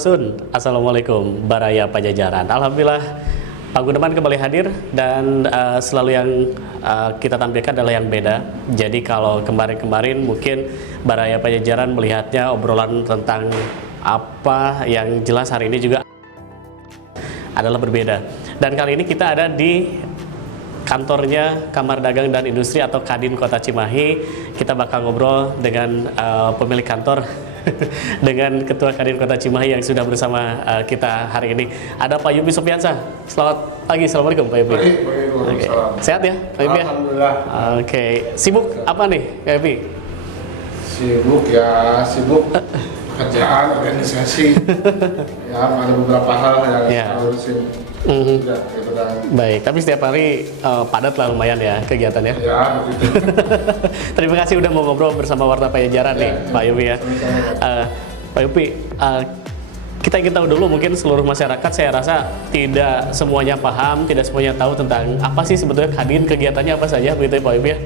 Sun, Assalamualaikum, Baraya Pajajaran. Alhamdulillah, Pak Gunawan kembali hadir dan selalu yang kita tampilkan adalah yang beda. Jadi kalau kemarin-kemarin mungkin Baraya Pajajaran melihatnya obrolan tentang apa yang jelas hari ini juga adalah berbeda. Dan kali ini kita ada di kantornya Kamar Dagang dan Industri atau Kadin Kota Cimahi. Kita bakal ngobrol dengan pemilik kantor dengan Ketua Kadin Kota Cimahi yang sudah bersama kita hari ini. Ada Pak Yupi Sofiansah. Selamat pagi, assalamualaikum Pak Yupi. Baik. Sehat ya Pak Yupi? Alhamdulillah. Oke. Sibuk apa nih Pak Yupi? Sibuk pekerjaan, organisasi. Ya, ada beberapa hal yang harusin juga gitu kan. Baik, tapi setiap hari padat lah lumayan ya kegiatannya. Ya, begitu. Terima kasih udah mau ngobrol bersama Warta Pajajaran nih Pak Yupi ya. Pak Yupi, kita ingin tahu dulu, mungkin seluruh masyarakat saya rasa tidak semuanya paham, tidak semuanya tahu tentang apa sih sebetulnya Kadin, kegiatannya apa saja begitu ya Pak Yupi ya.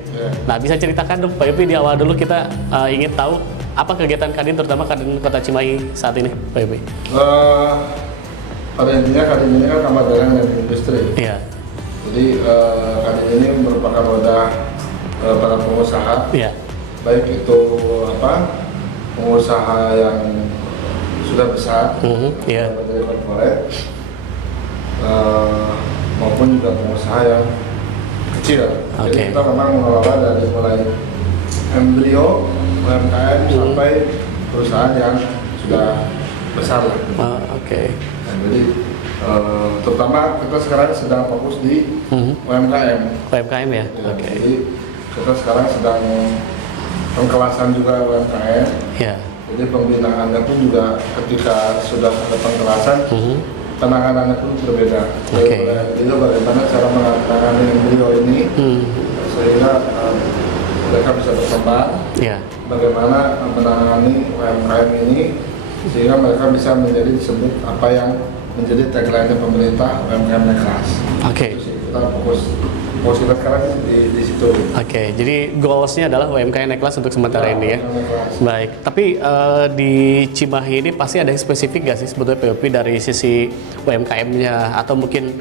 Nah, bisa ceritakan dong Pak Yupi di awal dulu, kita ingin tahu apa kegiatan Kadin, terutama Kadin Kota Cimahi saat ini Pak Yupi. Pada intinya Kadin ini kan Kamar Dagang dan Industri. Iya. Jadi Kadin ini merupakan wadah para pengusaha. Iya. Baik itu pengusaha yang sudah besar, dari korporat, maupun juga pengusaha yang kecil. Jadi kita memang mengelola dari mulai embrio UMKM sampai perusahaan yang sudah besar lah. Nah, jadi terutama kita sekarang sedang fokus di UMKM. UMKM ya. Jadi kita sekarang sedang pengkelasan juga UMKM. Jadi pembinaannya pun juga ketika sudah ada pengkelasan, penanganannya pun berbeda. Jadi bagaimana cara menangani embrio ini sehingga mereka bisa berkembang. Bagaimana menangani UMKM ini sehingga mereka bisa menjadi disebut apa yang menjadi tagline pemerintah, UMKM naik kelas. Kita fokus kita sekarang di situ. Jadi goalsnya adalah UMKM naik kelas untuk sementara ini ya. Baik, tapi di Cimahi ini pasti ada yang spesifik nggak sih sebetulnya POP dari sisi UMKM-nya, atau mungkin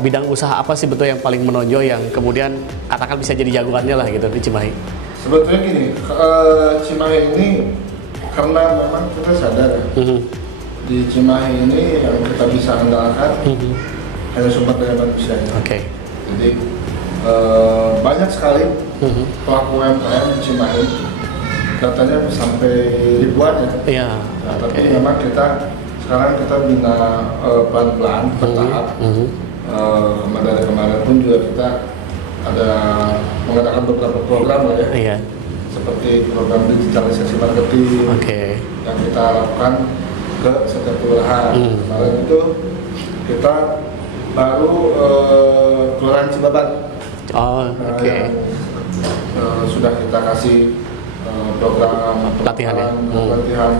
bidang usaha apa sih betul yang paling menonjol yang kemudian katakan bisa jadi jagoannya lah gitu di Cimahi? Sebetulnya gini, Cimahi ini karena memang kita sadar di Cimahi ini yang kita bisa andalkan hanya sumber daya manusia. Jadi banyak sekali pelaku UMKM di Cimahi, datanya sampai ribuan ya. Tapi memang sekarang kita bina pelan-pelan, bertahap. Kemarin pun juga kita ada mengadakan beberapa program lah ya. Seperti program digitalisasi marketing yang kita lakukan ke setiap kelurahan. Kemarin itu kita baru Kelurahan Cibaban. Yang sudah kita kasih program pelatihan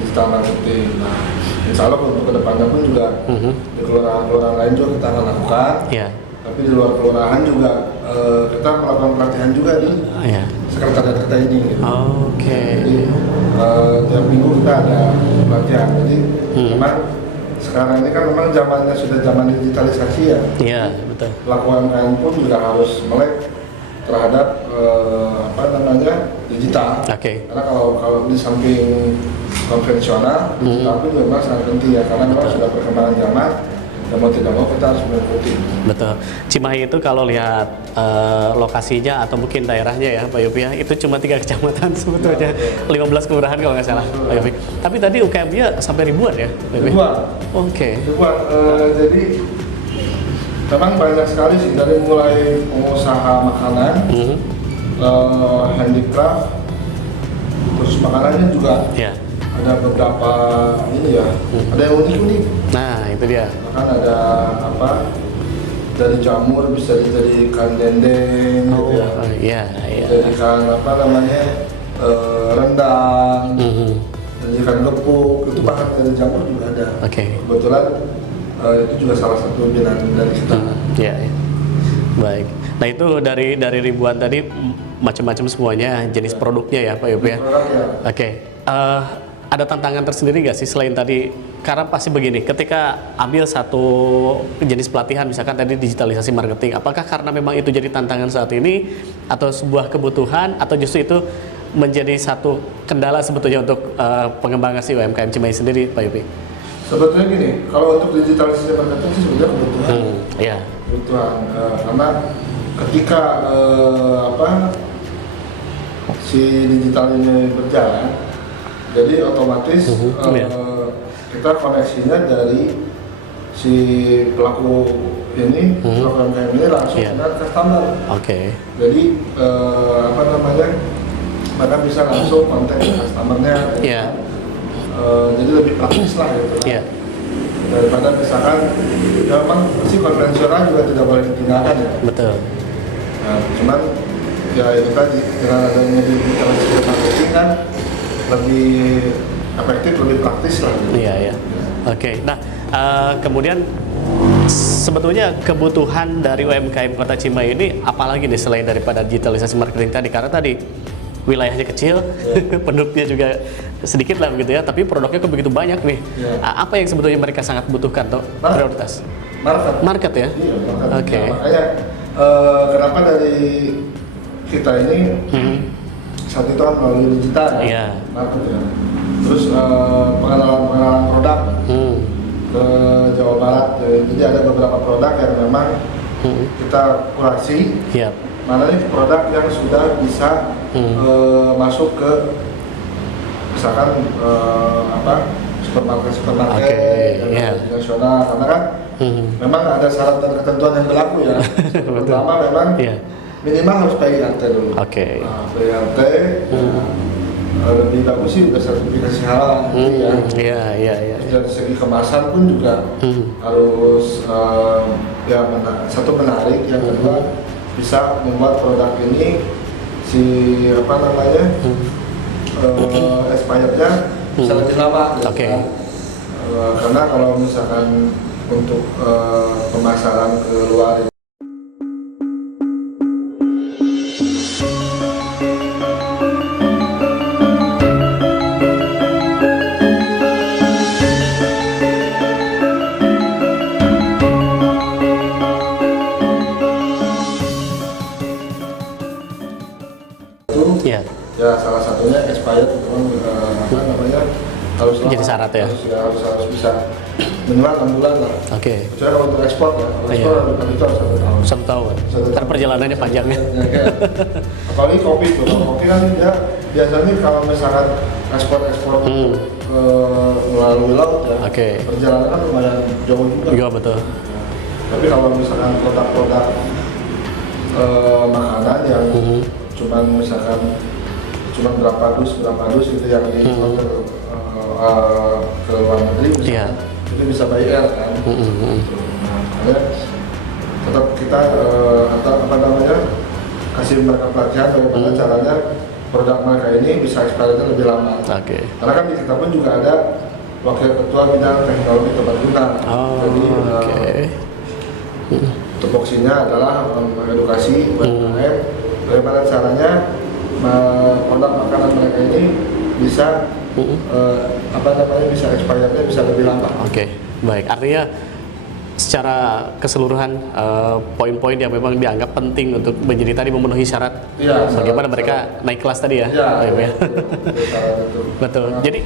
digital marketing. Nah, insya Allah untuk kedepannya pun juga di kelurahan-kelurahan lain juga kita akan lakukan. Tapi di luar kelurahan juga kita melakukan pelatihan juga di sekretariat kita ini. Jadi tiap minggu kita ada pelatihan. Jadi memang sekarang ini kan memang zamannya sudah zaman digitalisasi ya. Betul. Pelaku UMKM pun juga harus melek terhadap digital. Karena kalau di samping konvensional, digital pun memang sangat penting ya, karena memang sudah perkembangan zaman. Dan mau tidak mau kita harus mengikuti. Betul. Cimahi itu kalau lihat lokasinya atau mungkin daerahnya ya Pak Yupi ya, itu cuma 3 kecamatan sebetulnya, 15 kelurahan kalau nggak salah Pak Yupi. Tapi tadi UKM-nya sampai ribuan ya Pak Yupi? Ribuan. Ribuan. Jadi memang banyak sekali sih, dari mulai pengusaha makanan, handicraft, terus makanannya juga. Ada beberapa ini ya, ada yang unik-unik. Nah, itu dia. Bahkan ada dari jamur bisa dijadikan dendeng gitu ya. Dijadikan rendang, dijadikan gepuk, itu bahkan dari jamur juga ada. Kebetulan itu juga salah satu binaan dari kita. Baik. Nah, itu dari ribuan tadi macam-macam semuanya jenis produknya ya Pak Yupi ya. ada tantangan tersendiri nggak sih selain tadi? Karena pasti begini, ketika ambil satu jenis pelatihan, misalkan tadi digitalisasi marketing, apakah karena memang itu jadi tantangan saat ini, atau sebuah kebutuhan, atau justru itu menjadi satu kendala sebetulnya untuk pengembangan si UMKM Cimahi sendiri, Pak Yupi? Sebetulnya gini, kalau untuk digitalisasi marketing sih sebenarnya kebutuhan. Iya. Kebutuhan, karena ketika si digital ini berjalan, jadi otomatis kita koneksinya dari si pelaku ini, pelaku UMKM ini langsung dengan customer. Jadi mereka bisa langsung kontak customernya. Jadi lebih praktis lah gitu. Daripada misalkan, ya memang si konvensional juga tidak boleh ditinggalkan ya. Betul. Nah, cuman ya itu tadi, dengan adanya digitalisasi marketing kan lebih efektif, lebih praktis lah. Iya. Oke. Nah, kemudian sebetulnya kebutuhan dari UMKM Kota Cimahi ini apalagi nih selain daripada digitalisasi marketing tadi? Karena tadi wilayahnya kecil, penduduknya juga sedikit lah begitu ya, tapi produknya kok begitu banyak nih. Apa yang sebetulnya mereka sangat butuhkan tuh prioritas? Market ya? Iya, market. Nah, makanya kenapa dari kita ini saat itu kan melalui digital market ya. Terus pengenalan produk ke Jawa Barat, jadi ada beberapa produk yang memang kita kurasi. Mana nih produk yang sudah bisa masuk ke misalkan supermarket nasional, karena kan memang ada syarat dan ketentuan yang berlaku ya. Pertama memang minimal harus PIRT dulu. PIRT lebih bagus sih udah sertifikasi halal ya. Dari segi kemasan pun juga harus satu menarik, yang kedua bisa membuat produk ini expirednya bisa lebih lama. Karena kalau misalkan untuk pemasaran ke luar ya salah satunya expired, harus jadi syarat ya? Harus bisa minimal 6 bulan lah. Kecuali kalau untuk ekspor ya, kalau ekspor itu harus 1 tahun. 1 tahun. Ntar perjalanannya panjang ya. Apalagi kopi tuh, kopi kan dia biasanya kalau misalkan ekspor melalui laut ya, perjalanan kan lumayan jauh juga. Iya betul. Tapi kalau misalkan produk-produk makanan yang cuman berapa dus itu yang dijual ke luar negeri misalkan, itu bisa bayar kan. Nah, makanya tetap kita kasih mereka pelatihan bagaimana caranya produk mereka ini bisa expirednya lebih lama. Karena kan di kita pun juga ada wakil ketua bidang teknologi tempat guna. Jadi tupoksinya adalah mengedukasi UMKM bagaimana caranya produk makanan mereka ini bisa bisa expirednya bisa lebih lama. Baik. Artinya secara keseluruhan poin-poin yang memang dianggap penting untuk menjadi tadi memenuhi syarat bagaimana mereka naik kelas tadi ya. Betul. Jadi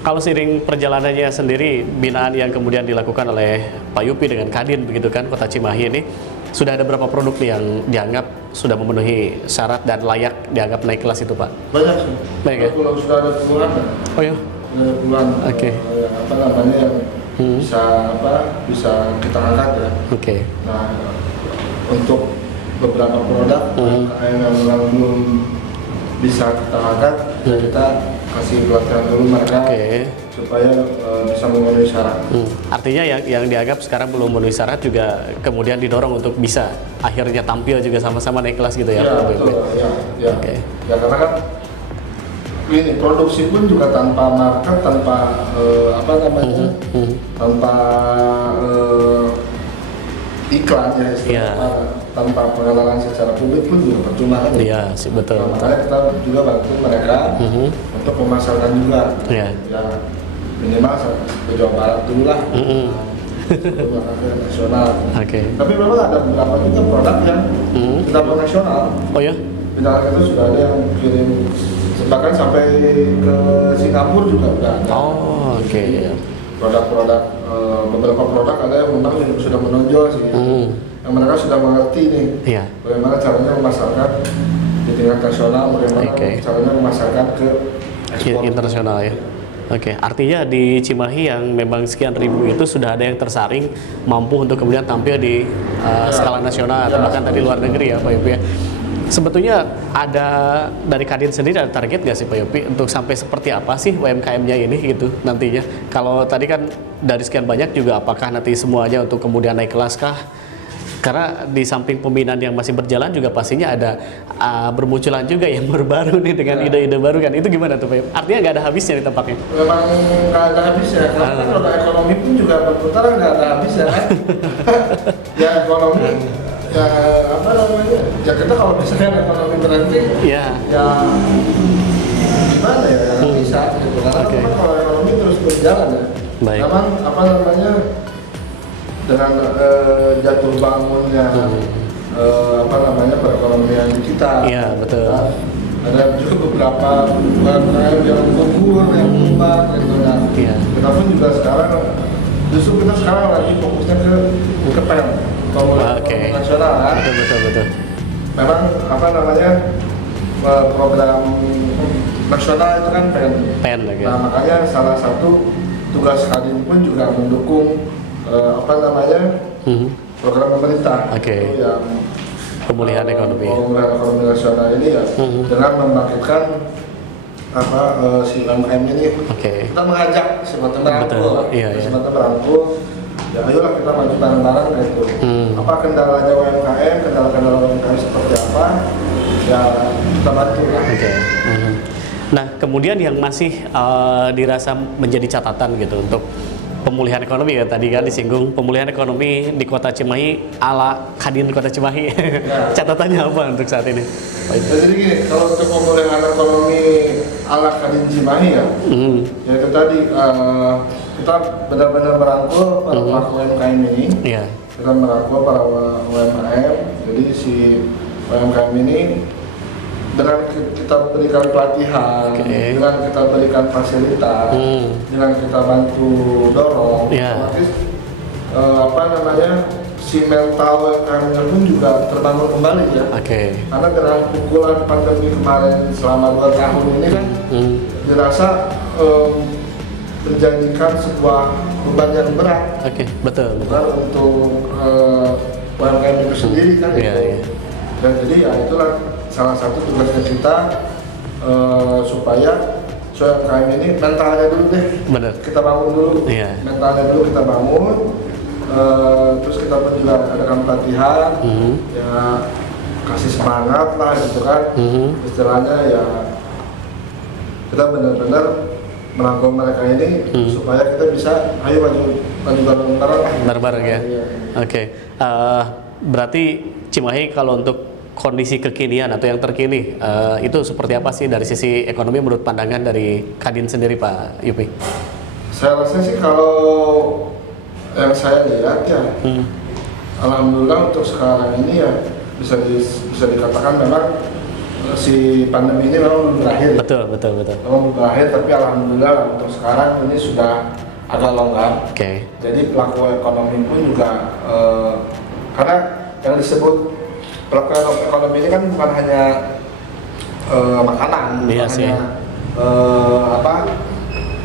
kalau seiring perjalanannya sendiri, binaan yang kemudian dilakukan oleh Pak Yupi dengan Kadin begitu kan Kota Cimahi ini, sudah ada berapa produk nih yang dianggap sudah memenuhi syarat dan layak dianggap naik kelas itu, Pak? Banyak sih. Baik ya? Sudah ada puluhan. Oh ya? Ada puluhan. Yang bisa kita angkat ya. Nah, untuk beberapa produk yang belum bisa kita angkat, kita kasih pelatihan dulu mereka supaya bisa memenuhi syarat. Artinya yang dianggap sekarang belum memenuhi syarat juga kemudian didorong untuk bisa akhirnya tampil juga sama-sama naik kelas gitu ya? Betul. Ya, karena kan ini produksi pun juga tanpa market, tanpa tanpa iklan ya istilahnya, tanpa pengenalan secara publik pun juga percuma kan. Iya sih, betul. Makanya kita juga bantu mereka untuk memasarkan juga. Ya minimal ke Jawa Barat dulu lah. Sebelum ke nasional. Tapi memang ada beberapa juga produk yang kita buat nasional. Oh ya? Misalnya itu sudah ada yang kirim, bahkan sampai ke Singapura juga udah ada. Oh Produk-produk, beberapa produk ada yang memang sudah menonjol sih. Yang mereka sudah mengerti nih bagaimana caranya memasarkan di tingkat nasional, bagaimana caranya memasarkan ke ekspor internasional ya. Artinya di Cimahi yang memang sekian ribu itu sudah ada yang tersaring mampu untuk kemudian tampil di skala nasional atau bahkan tadi luar negeri ya Pak Yopi ya. Sebetulnya ada dari Kadin sendiri ada target nggak sih Pak Yopi untuk sampai seperti apa sih UMKM-nya ini gitu nantinya? Kalau tadi kan dari sekian banyak juga apakah nanti semuanya untuk kemudian naik kelas kah? Karena di samping pembinaan yang masih berjalan juga pastinya ada bermunculan juga yang baru nih dengan ide-ide baru kan. Itu gimana tuh Pak Yopi? Artinya nggak ada habisnya di tempatnya? Memang nggak ada habisnya, karena roda ekonomi pun juga berputar nggak ada habisnya kan. Ya ekonomi ya apa namanya, ya kita kalau misalkan ekonomi berhenti ya gimana ya, nggak bisa gitu. Karena memang kalau ekonomi terus berjalan ya memang apa namanya, dengan jatuh bangunnya apa namanya perekonomian kita betul. Ada juga beberapa UMKM yang gugur, yang tumbang gitu kan. Kita pun juga sekarang justru kita sekarang lagi fokusnya ke PEN, ekonomi nasional kan. Betul. Memang apa namanya program nasional itu kan PEN. Nah makanya salah satu tugas Kadin pun juga mendukung apa namanya program pemerintah itu yang pemulihan ekonomi nasional ini ya, dengan membangkitkan apa si UMKM ini. Kita mengajak semata merangkul, ya ayolah kita maju bareng-bareng gitu. Apa kendalanya UMKM, kendala-kendala UMKM seperti apa, ya kita bantu lah. Nah kemudian yang masih dirasa menjadi catatan gitu untuk pemulihan ekonomi ya, tadi kan disinggung pemulihan ekonomi di Kota Cimahi ala Kadin Kota Cimahi. Catatannya apa untuk saat ini? Jadi gini, kalau untuk pemulihan ekonomi ala Kadin Cimahi ya, ya itu tadi kita benar-benar merangkul para pelaku UMKM ini. Kita merangkul para UMKM, jadi si UMKM ini dengan kita berikan pelatihan, dengan kita berikan fasilitas, dengan kita bantu dorong, otomatis apa namanya si mental UMKM-nya pun juga terbangun kembali ya. Karena dengan pukulan pandemi kemarin selama 2 tahun ini kan dirasa menjadikan sebuah beban yang berat. Betul. Untuk UMKM itu sendiri kan. Dan jadi ya itulah salah satu tugasnya kita supaya UMKM ini mentalnya dulu deh. Kita bangun dulu. Mentalnya dulu kita bangun. Terus kita pun juga adakan pelatihan, ya kasih semangat lah gitu kan. Istilahnya ya kita benar-benar merangkul mereka ini supaya kita bisa ayo maju bareng-bareng ya. Berarti Cimahi kalau untuk kondisi kekinian atau yang terkini itu seperti apa sih dari sisi ekonomi menurut pandangan dari Kadin sendiri Pak Yupi? Saya rasa sih kalau yang saya lihat ya, alhamdulillah untuk sekarang ini ya bisa dikatakan memang si pandemi ini memang belum berakhir. Betul. Memang belum berakhir, tapi alhamdulillah untuk sekarang ini sudah agak longgar. Jadi pelaku ekonomi pun juga karena yang disebut pelaku ekonomi ini kan bukan hanya makanan, bukan hanya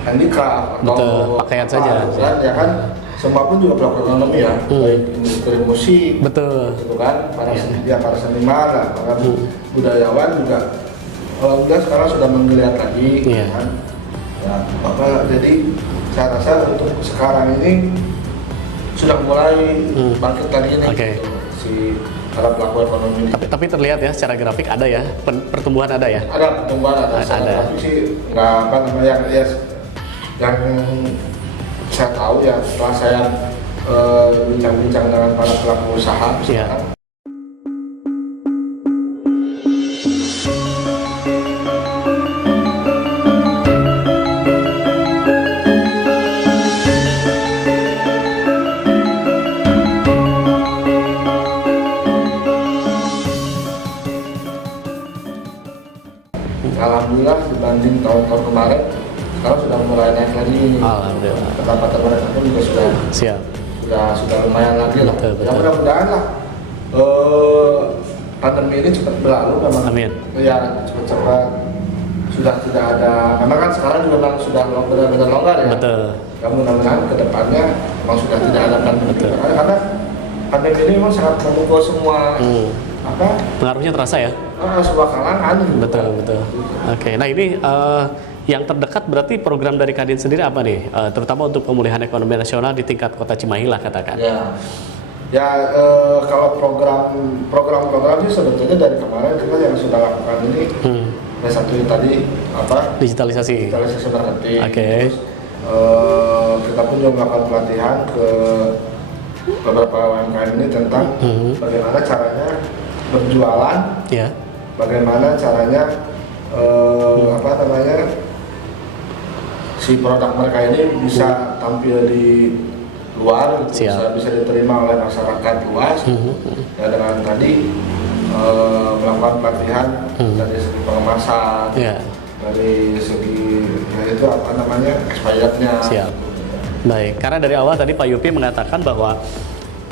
handicraft atau pakaian saja. Ya kan, semua pun juga pelaku ekonomi ya, baik industri musik, gitu kan, para seniman, para budayawan juga. Alhamdulillah sekarang sudah menggeliat lagi, kan. Ya, jadi saya rasa untuk sekarang ini sudah mulai bangkit lagi nih, gitu, si para pelaku ekonomi ini. Tapi terlihat ya secara grafik ada ya, pertumbuhan ada ya? Ada pertumbuhan, ada. Tapi sih nggak apa namanya yang saya tahu ya, setelah saya bincang-bincang dengan para pelaku usaha misalkan. Alhamdulillah dibanding tahun-tahun kemarin sekarang sudah mulai naik lagi. Alhamdulillah. Pendapatan mereka pun juga sudah lumayan lagi lah. Ya mudah-mudahan lah pandemi ini cepat berlalu memang. Amin. Ya cepat-cepat sudah tidak ada. Memang kan sekarang juga memang sudah benar-benar longgar ya. Betul. Ya mudah-mudahan kedepannya memang sudah tidak ada pandemi. Karena pandemi ini memang sangat memukul semua. Pengaruhnya terasa ya? Sebuah kalangan. Betul. Oke, nah ini yang terdekat berarti program dari Kadin sendiri apa nih? Terutama untuk pemulihan ekonomi nasional di tingkat Kota Cimahi lah katakan. Ya, kalau program sih sebetulnya dari kemarin kita yang sudah lakukan ini. Yang satu tadi digitalisasi marketing. Terus, kita pun juga melakukan pelatihan ke beberapa UMKM ini tentang bagaimana caranya berjualan, bagaimana caranya si produk mereka ini bisa tampil di luar, bisa diterima oleh masyarakat luas. Ya dengan tadi melakukan pelatihan dari segi pengemasan, dari segi expirednya. Baik, karena dari awal tadi Pak Yupi mengatakan bahwa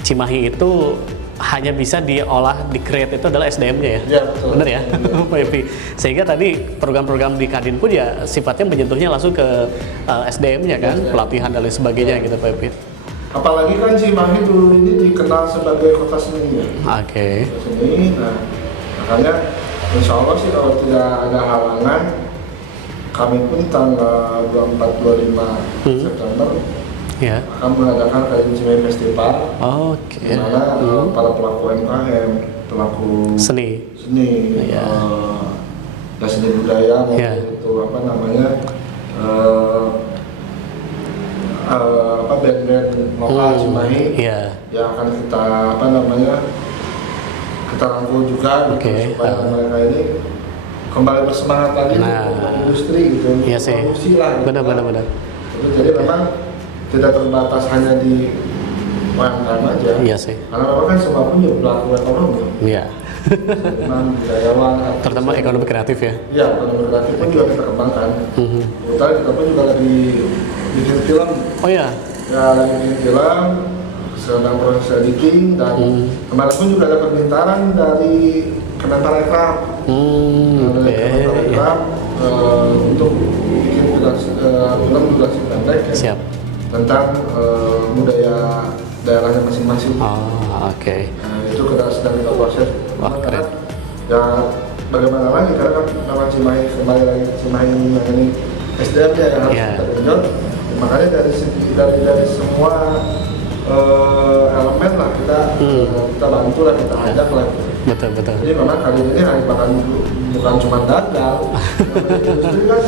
Cimahi itu hanya bisa diolah, di-create itu adalah SDM-nya ya? Iya, betul. Benar ya, Pak Yupi? Sehingga tadi program-program di Kadin pun ya sifatnya menyentuhnya langsung ke SDM-nya kan? Pelatihan dan lain sebagainya gitu Pak Yupi. Apalagi kan Cimahi dulu ini dikenal sebagai kota seni ya? Oke. Seni, makanya insya Allah sih kalau tidak ada halangan, kami pun tanggal 24-25 September akan mengadakan Kadin Cimahi Festival. Di mana para pelaku UMKM, pelaku seni, dan seni budaya maupun itu band-band lokal Cimahi yang akan kita rangkul juga supaya mereka ini kembali bersemangat lagi untuk industri gitu, produksi lah. Benar. Jadi memang tidak terbatas hanya di UMKM aja. Karena memang kan semua pun juga pelaku ekonomi. Seniman, budayawan, terutama ekonomi kreatif ya. Iya, ekonomi kreatif pun juga kita kembangkan. Kebetulan kita pun juga lagi bikin film. Ya, lagi bikin film, sedang proses editing dan kemarin pun juga ada permintaan dari Kemenparekraf. Untuk bikin film durasi pendek tentang budaya daerahnya masing-masing. Nah, itu sedang kita proses. Keren. Ya bagaimana lagi karena kan nama Cimahi kembali lagi ke Cimahi ini SDM-nya yang harus kita genjot. Makanya dari semua elemen lah kita bantu lah, kita ajak lah. Betul. Jadi memang kali ini bukan cuma dagang, industri kan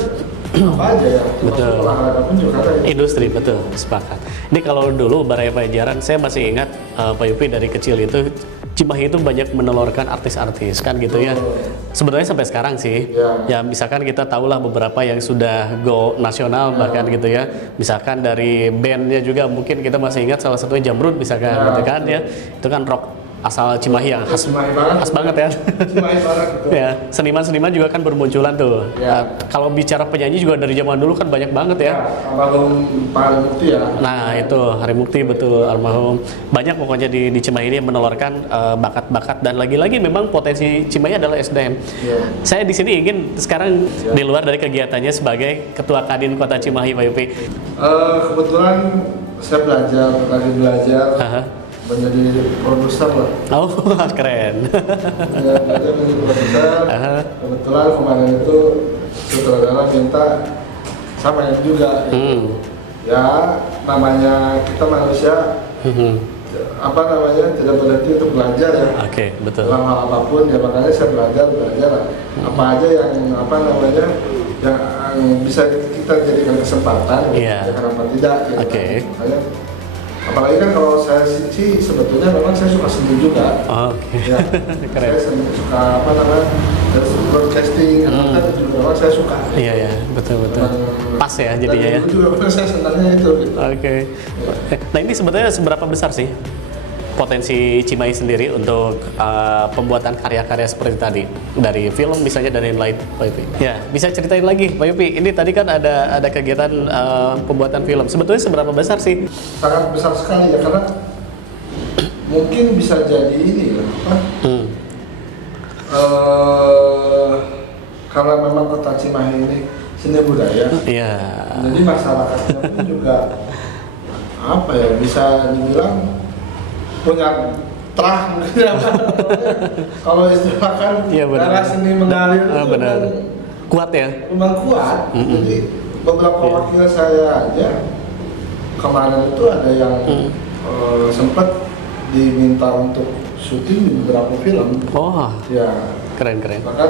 apa aja ya. Betul. Olahraga pun juga ada. Industri betul, sepakat. Ini kalau dulu Baraya Pajajaran, saya masih ingat Pak Yupi dari kecil itu Cimahi itu banyak menelurkan artis-artis kan gitu ya. Sebenarnya sampai sekarang sih. Ya misalkan kita tahulah beberapa yang sudah go nasional bahkan gitu ya. Misalkan dari bandnya juga mungkin kita masih ingat salah satunya Jamrud misalkan gitu kan ya. Itu kan rock asal Cimahi yang khas banget ya. Cimahi banget gitu. Ya, seniman-seniman juga kan bermunculan tuh. Kalau bicara penyanyi juga dari zaman dulu kan banyak banget ya. Almarhum Pak Hari Mukti ya. Nah, itu Hari Mukti betul almarhum. Banyak pokoknya di Cimahi ini yang menelurkan bakat-bakat dan lagi-lagi memang potensi Cimahi adalah SDM. Saya di sini ingin sekarang di luar dari kegiatannya sebagai Ketua Kadin Kota Cimahi Pak Yupi. Kebetulan saya belajar menjadi produser lah. Oh, keren. Belajar menjadi produser. Kebetulan kemarin itu sutradara minta sama yang juga. Ya, namanya kita manusia tidak berhenti untuk belajar ya. Betul. Dalam hal apapun ya, makanya saya belajar lah. Apa aja yang yang bisa kita jadikan kesempatan, ya kenapa tidak? Ya. Makanya Apalagi kan kalau saya sih sebetulnya memang saya suka seni juga. Oke. Ya, Keren. saya suka apa namanya, broadcasting, juga memang saya suka. Iya, betul. Pas ya jadinya ya. Itu juga saya senangnya itu. Gitu. Oke. Nah ini sebetulnya seberapa besar sih potensi Cimahi sendiri untuk pembuatan karya-karya seperti tadi, dari film misalnya dan lain-lain, Pak Yupi? Ya, bisa ceritain lagi, Pak Yupi. Ini tadi kan ada kegiatan pembuatan film. Sebetulnya seberapa besar sih? Sangat besar sekali ya, karena mungkin bisa jadi ini ya, karena memang kota Cimahi ini seni budaya. Iya. Jadi masyarakatnya pun juga apa ya, bisa dibilang punya terah mungkin apa kalau istilah kan darah seni mengalir benar. Kuat ya? Memang kuat. Jadi beberapa wakil saya aja kemarin itu ada yang sempat diminta untuk syuting di beberapa film. Oh ya, keren. Bahkan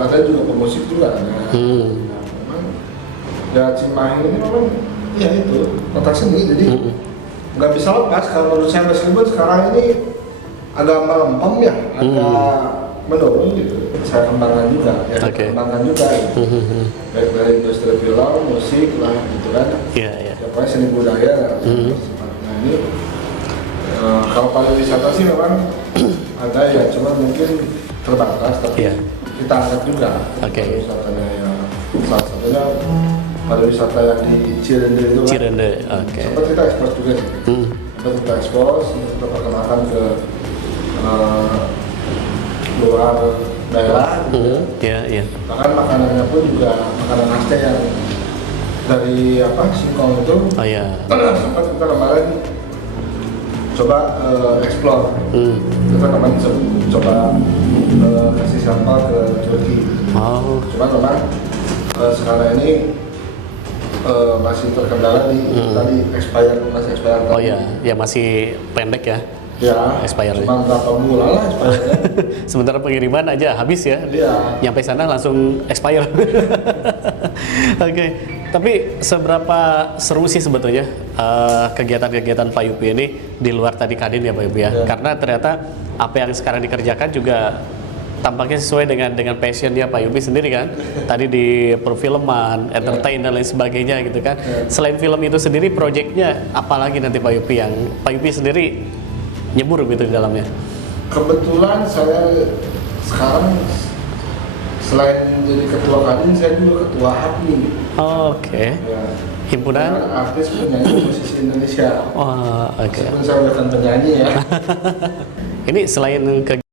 ada juga pemusik juga. Memang ya Cimahi ini memang ya itu kota seni, jadi nggak bisa lepas kalau menurut saya, meskipun sekarang ini agak melempem ya, agak menurun gitu. Saya kembangkan juga, kembangkan juga gitu. Baik dari industri film, musik lah gitu kan. Iya. Pokoknya seni budaya. Nah ini kalau pariwisata sih memang ada ya, cuma mungkin terbatas, tapi kita angkat juga pariwisatanya ya. Salah satunya pariwisata yang di Cirende itu kan. Sempat kita ekspor juga sih. Sempat kita ekspor, kita perkenalkan ke luar daerah. Iya. Bahkan makanannya pun juga makanan khasnya yang dari singkong itu. Sempat kita kemarin coba explore. Kita kemarin coba kasih sampel ke Turki. Cuma memang sekarang ini masih terkendala di tadi masih expired. Ya masih pendek ya. Expired. Cuma berapa bulan lah expirednya. Sementara pengiriman aja habis ya. Nyampe sana langsung expire. Oke. Tapi seberapa seru sih sebetulnya kegiatan-kegiatan Pak Yupi ini di luar tadi Kadin ya Pak Yupi ya? Karena ternyata apa yang sekarang dikerjakan juga tampaknya sesuai dengan passionnya Pak Yupi sendiri kan. Tadi di perfilman, entertain dan lain sebagainya gitu kan. Selain film itu sendiri, proyeknya apalagi nanti Pak Yupi yang Pak Yupi sendiri nyebur gitu di dalamnya? Kebetulan saya sekarang selain jadi ketua Kadin, saya juga ketua HAPMI. Oke. Himpunan artis penyanyi musisi Indonesia. Meskipun saya bukan penyanyi ya. Ini selain kegiatan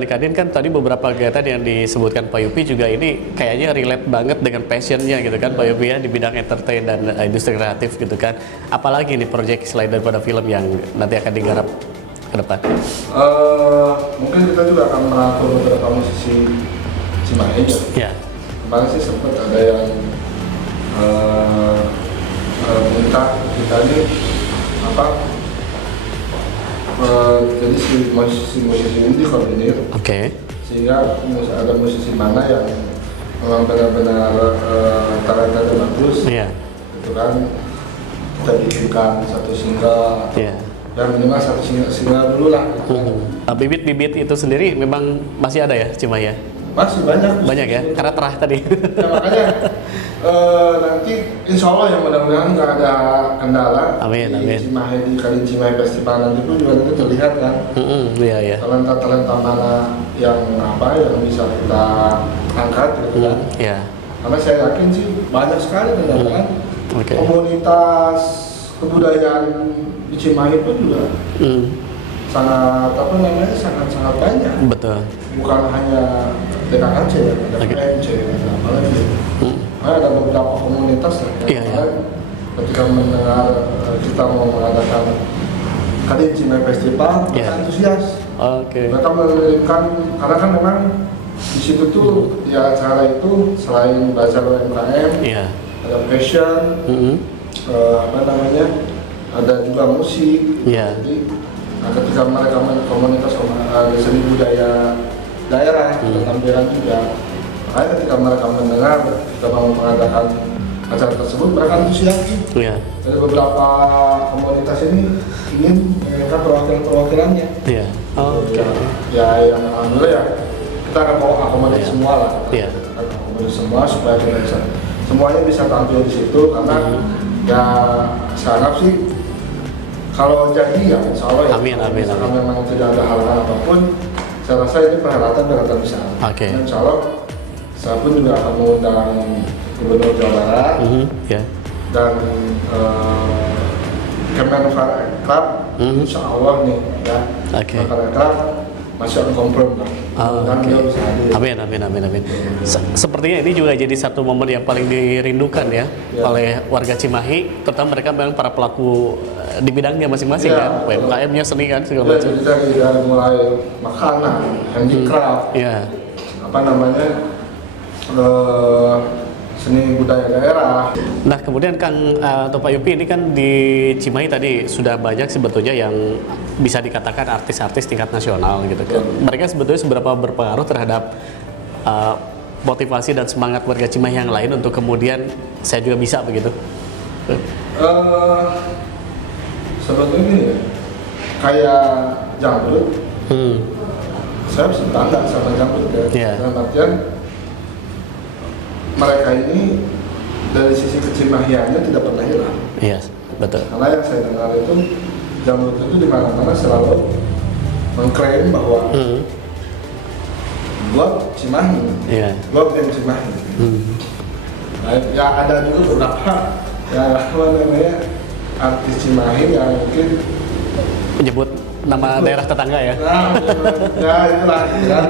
di Kadin kan tadi beberapa kegiatan yang disebutkan Pak Yupi juga ini kayaknya relate banget dengan passionnya gitu kan Pak Yupi ya, di bidang entertain dan industri kreatif gitu kan. Apalagi nih proyek selain daripada film yang nanti akan digarap ke depan? Mungkin kita juga akan merangkul beberapa musisi Cimahi ya. Kemarin sih sempat ada yang minta kita ini jadi si musisi ini dikoordinir, sehingga ada musisi mana yang memang benar-benar talentanya bagus, itu kan kita bikinkan satu single, yang minimal satu single dulu lah. Bibit-bibit itu sendiri memang masih ada ya Cimahi ya? Masih banyak ya, karena terah tadi. Ya, makanya nanti insya Allah yang mudah-mudahan nggak ada kendala. Amin. Cimahi, di Kadin Cimahi Festival nanti pun juga nanti terlihat kan. Iya. Talenta mana yang bisa kita angkat gitu kan. Karena saya yakin sih banyak sekali kan. Komunitas kebudayaan di Cimahi pun juga sangat banyak. Betul. Bukan hanya DKKC ya, ada PMC, ada apa lagi. Ada beberapa komunitas ketika mendengar kita mau mengadakan Kadin Cimahi Festival, mereka antusias. Mereka mengirimkan, karena kan memang di situ tuh di acara itu selain belajar UMKM, ada fashion, ada juga musik. Jadi ketika mereka komunitas dari seni budaya daerah, tampilan juga. Makanya ketika mereka mendengar kita mau mengadakan acara tersebut, mereka antusias. Jadi beberapa komunitas ini ingin mengirimkan perwakilan-perwakilannya. Ya yang alhamdulillah ya kita akan mau akomodir semua lah. Akomodir semua supaya kita bisa semuanya bisa tampil di situ karena ya saya anggap sih kalau jadi ya insya Allah ya. Amin. Kalau memang tidak ada hal-hal apapun, saya rasa ini perhelatan besar. Dan insya Allah saya pun juga akan mengundang Gubernur Jawa Barat dan Kemenparekraf, insya Allah nih ya. Kemenparekraf masih on confirm dan dia bisa hadir. Amin. Sepertinya ini juga jadi satu momen yang paling dirindukan ya oleh warga Cimahi, terutama mereka memang para pelaku di bidangnya masing-masing kan, UMKM-nya, seni kan segala macam. Jadi dari mulai makanan, handicraft, seni budaya daerah. Nah kemudian Kang atau Pak Yupi, ini kan di Cimahi tadi sudah banyak sebetulnya yang bisa dikatakan artis-artis tingkat nasional gitu kan. Mereka sebetulnya seberapa berpengaruh terhadap motivasi dan semangat warga Cimahi yang lain untuk kemudian saya juga bisa begitu? Sebetulnya ya, kayak Jamrut, saya bisa bangga sama Jamrut ya. Dalam artian mereka ini dari sisi kecimahiannya tidak pernah hilang. Betul. Karena yang saya dengar itu Jamrut itu di mana-mana selalu mengklaim bahwa gua Cimahi, gua band Cimahi. Nah, ya ada juga beberapa artis Cimahi yang mungkin menyebut nama daerah tetangga ya. Ya itulah ya.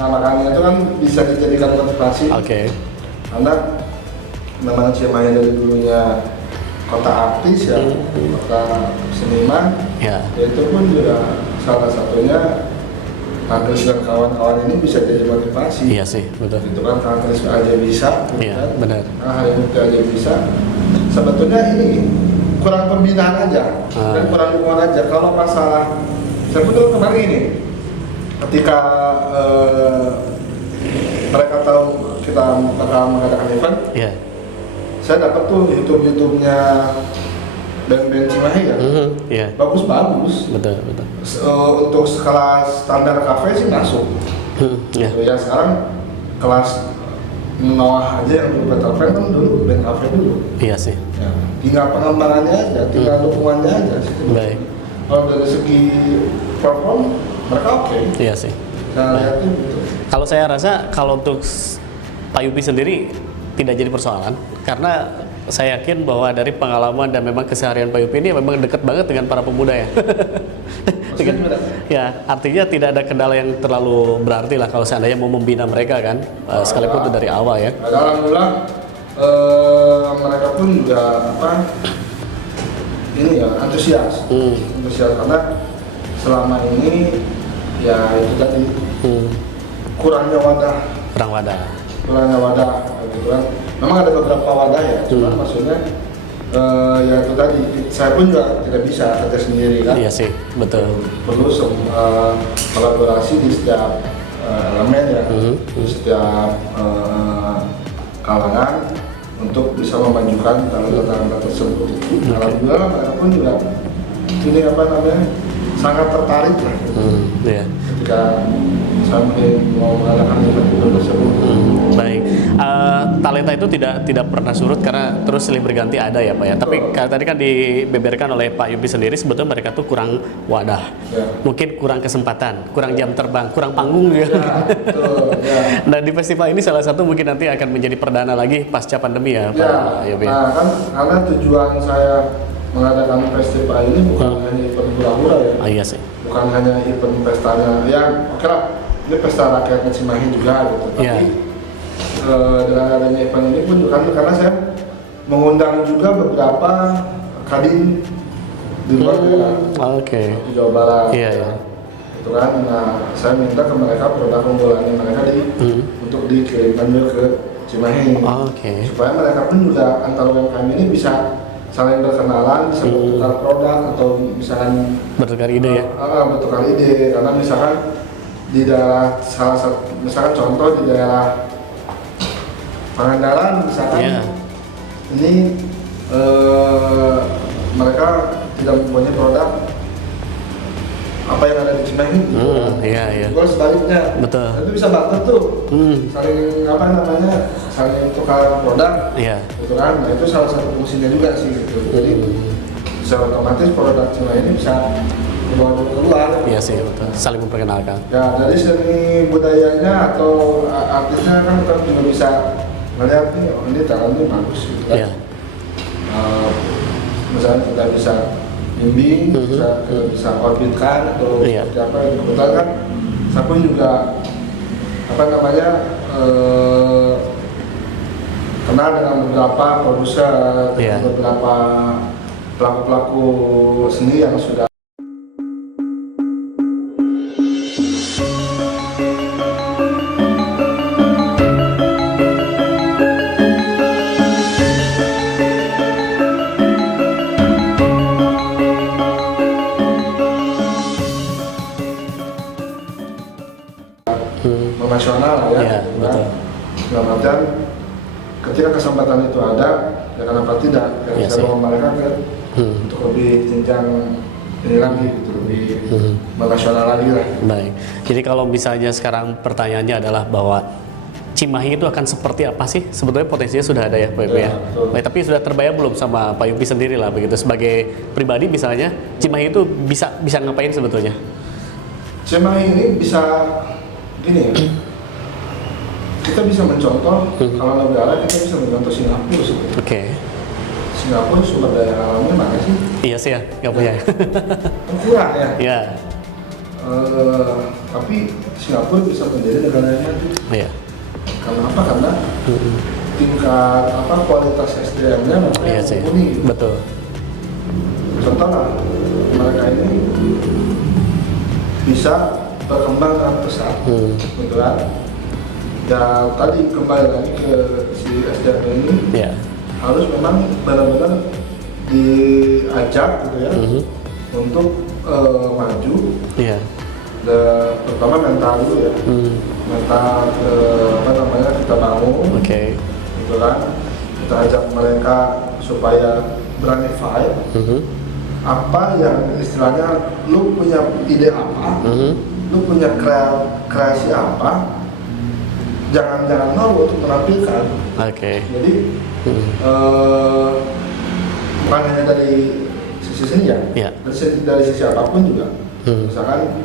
Nah makanya itu kan bisa dijadikan motivasi. Karena memang Cimahi dari dulunya kota artis ya, kota seniman, itu pun juga salah satunya Kangkris dan kawan-kawan ini bisa jadi motivasi. Iya sih, betul. Itu kan Kangkris aja bisa, benar. Hari aja bisa. Sebetulnya ini kurang pembinaan aja, dan kurang dukungan aja. Kalau masalah, saya betul kemarin ini, ketika mereka tahu kita bakal mengadakan event, saya dapat tuh YouTube-nya band-band Cimahi ya, bagus-bagus. Betul. Untuk skala standar kafe sih masuk. Ya sekarang kelas menawah aja yang dulu Battle Fan kan dulu band kafe dulu. Iya sih. Ya, tinggal pengembangannya aja, tinggal dukungannya aja. Baik. Kalau dari segi perform mereka oke. Iya sih. Saya lihat itu. Kalau saya rasa kalau untuk Pak Yupi sendiri tidak jadi persoalan karena saya yakin bahwa dari pengalaman dan memang keseharian Pak Yupi ini memang dekat banget dengan para pemuda ya. Ya, artinya tidak ada kendala yang terlalu berarti lah kalau seandainya mau membina mereka kan, sekalipun itu dari awal ya. Alhamdulillah mereka pun juga antusias karena selama ini ya itu tadi kurangnya wadah gitu kan. Memang ada beberapa wadah ya, cuma maksudnya ya itu tadi saya pun juga tidak bisa kerja sendiri kan. Iya sih, betul. Perlu kolaborasi di setiap elemen ya, di setiap kalangan untuk bisa memajukan talenta tersebut. Alhamdulillah mereka pun juga ini sangat tertarik lah. Ketika sampai mau mengadakan event tersebut. Baik, talenta itu tidak pernah surut karena terus silih berganti ada ya Pak ya. Tapi tadi kan dibeberkan oleh Pak Yupi sendiri sebetulnya mereka tuh kurang wadah, mungkin kurang kesempatan, kurang jam terbang, kurang panggung gitu. Nah di festival ini salah satu mungkin nanti akan menjadi perdana lagi pasca pandemi ya Pak Yupi. Nah kan karena tujuan saya mengadakan festival ini bukan hanya event hura-hura ya. Iya sih. Bukan hanya event pestanya, ya oke lah, ini pesta rakyat Cimahi juga gitu. Tapi dengan adanya event ini pun karena saya mengundang juga beberapa kadin di luar daerah, di Jawa Barat. Itu kan, nah saya minta ke mereka produk unggulannya mereka untuk dikirimkan ke Cimahi. Supaya mereka pun juga antar UMKM ini bisa saling berkenalan, bisa bertukar produk atau misalkan bertukar ide ya. Bertukar ide, karena misalkan di daerah salah satu, misalkan contoh di daerah Pangandaran misalkan ini mereka tidak mempunyai produk apa yang ada di Cimahi gitu kan. Juga sebaliknya. Betul. Itu bisa barter tuh. Saling saling tukar produk. Gitu kan. Nah, itu salah satu fungsinya juga sih gitu. Jadi secara otomatis produk Cimahi ini bisa dibawa keluar. Iya sih, betul. Saling memperkenalkan. Ya, dari seni budayanya atau artisnya kan kita juga bisa melihat nih, oh ini talent ini bagus gitu kan. Misalnya kita bisa bimbing, bisa orbitkan atau seperti apa. Kebetulan kan Sapu juga kenal dengan beberapa produser, beberapa pelaku-pelaku seni yang sudah nasional ya, betul. Dalam artian ketika kesempatan itu ada, ya kenapa tidak? Saya bawa mereka untuk lebih jenjang ini lagi, gitu, lebih menasional lagi lah. Baik. Jadi kalau misalnya sekarang pertanyaannya adalah bahwa Cimahi itu akan seperti apa sih? Sebetulnya potensinya sudah ada ya Pak Yupi ya. Baik, tapi sudah terbayang belum sama Pak Yupi sendiri lah begitu sebagai pribadi misalnya Cimahi itu bisa ngapain sebetulnya? Cimahi ini bisa gini ya. Kita bisa mencontoh, kalau negara kita bisa mencontoh Singapura sebetulnya. Singapura sumber daya alamnya mana sih? Iya sih ya, nggak punya. Kurang ya? Iya. Tapi Singapura bisa menjadi negara yang maju. Iya. Karena apa? Karena tingkat kualitas SDM-nya memang mumpuni. Betul. Contoh lah, mereka ini bisa berkembang dengan pesat, gitu kan? Ya tadi kembali lagi ke si SDM ini, harus memang benar-benar diajak gitu ya, untuk maju. Terutama mental dulu ya, mental kita bangun, gitu kan? Kita ajak mereka supaya berani fight. Apa yang istilahnya, lu punya ide apa, lu punya kreasi apa, jangan malu untuk menampilkan. Jadi bukan hanya dari sisi sini ya, dari sisi apapun juga. Misalkan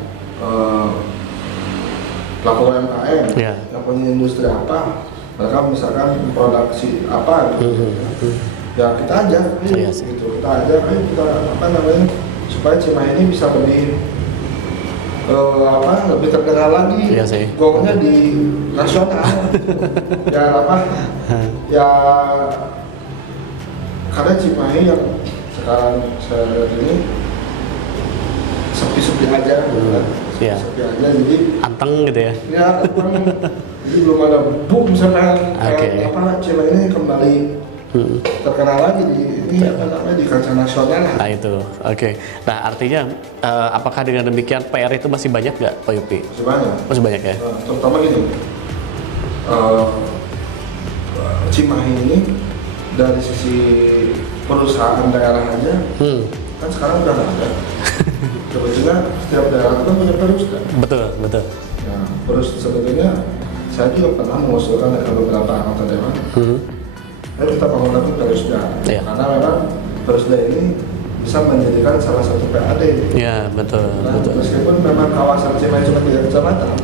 pelaku UMKM yang punya industri apa, mereka misalkan produksi apa gitu. Ya kita ajak, gitu. Kita ajak, ayo kita supaya Cimahi ini bisa lebih lebih terkenal lagi, gongnya di nasional. Ya karena Cimahi yang sekarang saya lihat ini sepi-sepi aja, gitu kan. Sepi aja, jadi anteng gitu ya. Ya anteng, jadi belum ada boom misalkan Cimahi ini kembali terkenal lagi di kancah nasional. Nah itu, Nah artinya apakah dengan demikian PR itu masih banyak nggak Pak Yupi? Masih banyak ya. Terutama gini, Cimahi ini dari sisi perusahaan daerah aja, kan sekarang udah nggak ada. Sebetulnya setiap daerah itu kan punya perusda. Betul. Nah, sebetulnya saya juga pernah mengusulkan ke beberapa anggota dewan. Ayo kita bangun lagi perusda, karena memang perusda ini bisa menjadikan salah satu PAD. Iya, betul. Meskipun memang kawasan Cimahi cuma 3 kecamatan,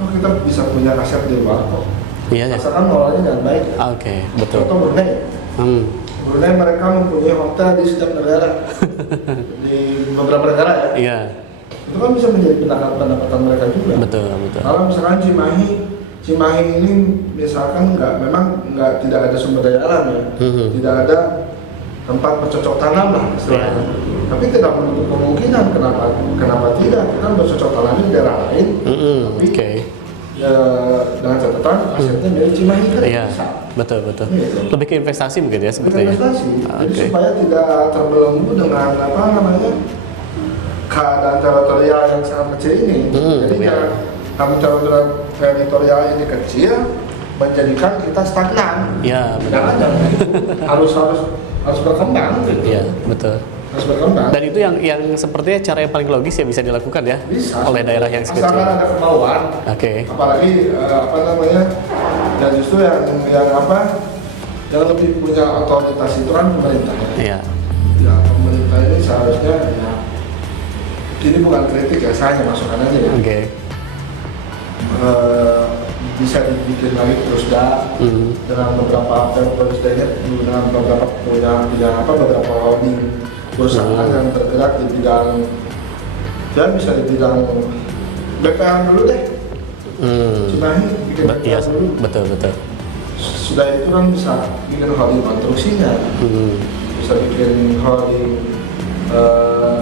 kita bisa punya aset di luar kok. Asalkan nolanya dengan baik. Betul. Contoh Brunei. Brunei mereka mempunyai hotel di setiap negara, di beberapa negara ya. Itu kan bisa menjadi pendapatan mereka juga. Betul. Kalau misalkan Cimahi ini misalkan tidak ada sumber daya alam ya, tidak ada tempat bercocok tanam lah istilahnya. Tapi tidak menutup kemungkinan kenapa tidak, kita bercocok tanam di daerah lain. Tapi dengan catatan asetnya dari Cimahi kan Iya, bisa. betul. Gitu. Lebih ke investasi mungkin ya sepertinya. Investasi. Jadi Oke. supaya tidak terbelenggu dengan keadaan teritorial yang sangat kecil ini. Jadi iya. jangan kami teritorial ini kecil menjadikan kita stagnan. Ya, benar. Jangan harus berkembang gitu. Iya, betul. Harus berkembang. Dan itu yang sepertinya cara yang paling logis ya bisa dilakukan ya Bisa. oleh daerah yang sekecil. Asalkan ada kemauan. Oke. Apalagi dan justru yang lebih punya otoritas itu kan pemerintah. Iya. Ya, pemerintah ini seharusnya ini bukan kritik ya, saya hanya masukan aja ya. Oke. Bisa dibikin lagi Perusda dengan beberapa Perusda ini dengan beberapa beberapa holding perusahaan yang bergerak di bidang dan bisa di bidang BPM dulu deh. Cimahi bikin Iya, BPM dulu. betul. Sudah itu kan bisa bikin holding konstruksinya, bisa bikin holding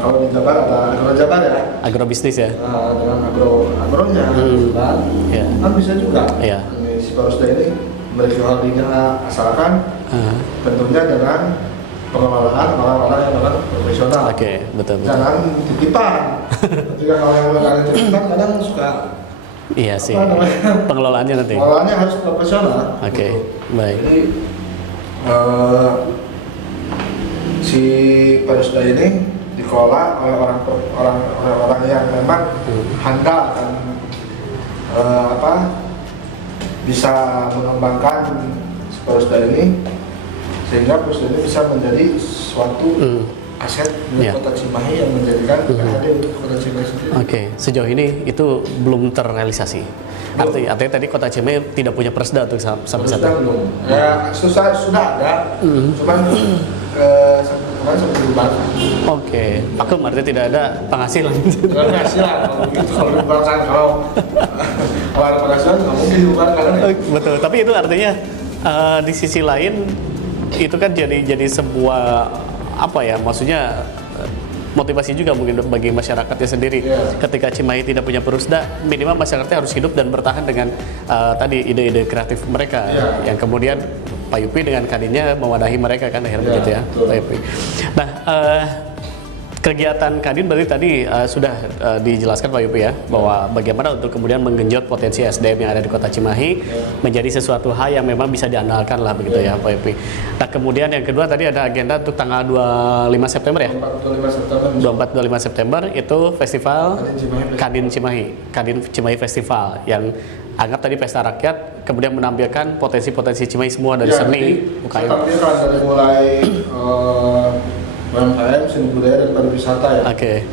kalau di Jabar ada Jabar ya. Agrobisnis ya. Dengan agronya, kan? Iya. Kan bisa juga. Iya. Si Perusda ini memiliki holdingnya asalkan tentunya dengan pengelolaan orang-orang yang memang profesional. Oke, betul. Jangan titipan. Ketika kalau yang melakukan titipan kadang suka. Iya sih. Pengelolaannya nanti. Pengelolaannya harus profesional. Oke, gitu. baik. Jadi si Perusda ini dikelola oleh orang-orang yang memang handal dan bisa mengembangkan si Perusda ini sehingga Perusda ini bisa menjadi suatu aset milik Kota Cimahi yang menjadikan PHD untuk Kota Cimahi sendiri. Oke, sejauh ini itu belum terrealisasi. Artinya tadi Kota Cimahi tidak punya Persda untuk sampai saat ini. Belum. Ya, sudah ada, cuman seperti dibakar. Oke, vakum artinya tidak ada penghasilan. Tidak ada penghasilan kalau dibakar kalau ada penghasilan nggak mungkin dibakar. Betul, tapi itu artinya di sisi lain itu kan jadi sebuah maksudnya motivasi juga mungkin bagi masyarakatnya sendiri. Ketika Cimahi tidak punya Perusda, minimal masyarakatnya harus hidup dan bertahan dengan tadi ide-ide kreatif mereka yang kemudian Pak Yupi dengan Kadinnya mewadahi mereka kan akhirnya begitu ya, Pak Yupi. Nah, kegiatan Kadin berarti tadi sudah dijelaskan Pak Yupi ya, bahwa bagaimana untuk kemudian menggenjot potensi SDM yang ada di Kota Cimahi menjadi sesuatu hal yang memang bisa diandalkan lah begitu ya Pak Yupi. Nah, kemudian yang kedua tadi ada agenda untuk tanggal 25 September ya? 24-25 September itu festival Kadin Cimahi Festival yang anggap tadi pesta rakyat kemudian menampilkan potensi-potensi Cimahi semua dari seni, UKM. Tampilkan dari mulai UMKM, seni budaya dan pariwisata ya. Oke.